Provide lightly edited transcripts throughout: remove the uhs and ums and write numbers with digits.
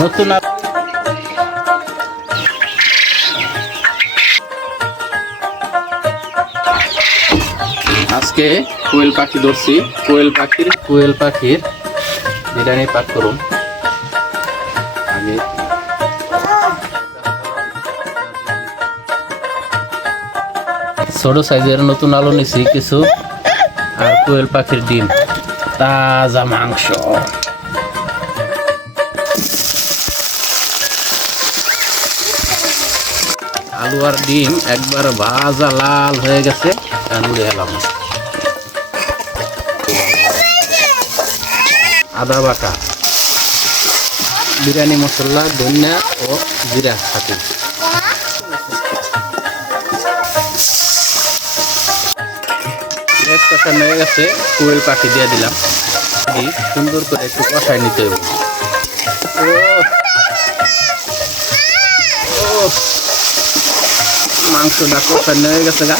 নতুন আজকে কোয়েল পাখি ধরছি। কোয়েল পাখির বিরিয়ানি পাক করুন। আগে ছোট সাইজের নতুন আলু নিছি কিছু, আর কোয়েল পাখির ডিম, তাজা মাংস। আলু আর ডিম একবার ভাজা লাল হয়ে গেছে, উড়ে এলাম। আদা বাটা, বিরিয়ানি মশলা, ধনিয়া ও জিরা সাথে কষানো হয়ে গেছে। কোয়েল পাখি দিয়ে দিলাম, সুন্দর করে একটু কষায় নিতে হবে। মাংসটা কষানো হয়ে গেছে গা।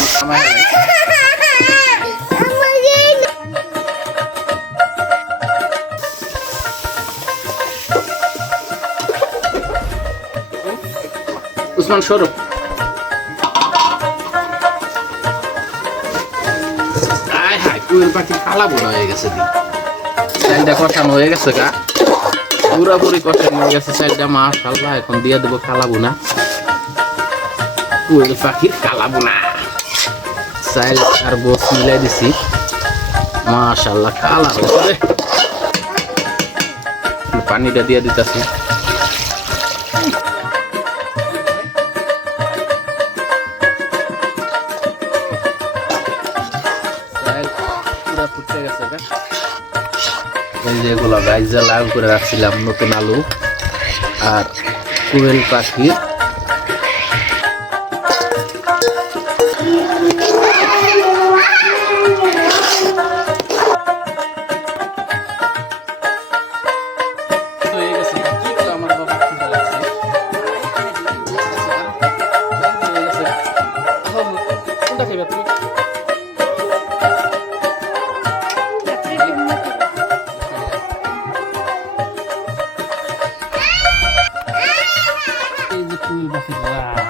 উসমান সরব কোয়েল পাখি কালা বোনা হয়ে গেছে। চালটা কষানো হয়ে গেছে গা, পুরাপুরি কষানো হয়ে গেছে চালটা। মাশাআল্লাহ, এখন দিয়ে দেবো কালা বোনা। কোয়েল পাখির কালা বোনা চাল আর গোস মিলাই দিছি। মাশাআল্লাহ, কালা হয়েছে। পানিটা দিয়ে দিতেছি। যেগুলো গাইজা লাল করে রাখছিলাম, নতুন আলু আর কোয়েল পাখির কোয়েল পাখির